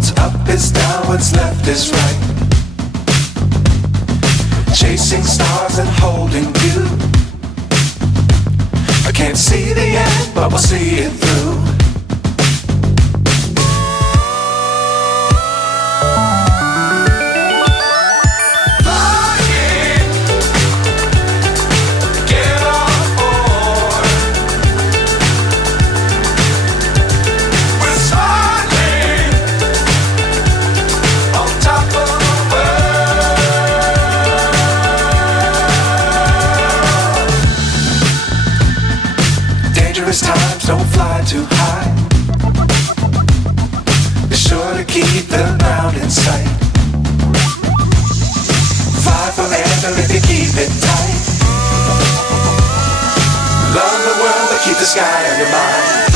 What's up is down, what's left is right. Chasing stars and holding you. I can't see the end, but we'll see it through. Dangerous times, don't fly too high. Be sure to keep the ground in sight. Fly forever if you keep it tight. Love the world, but keep the sky on your mind.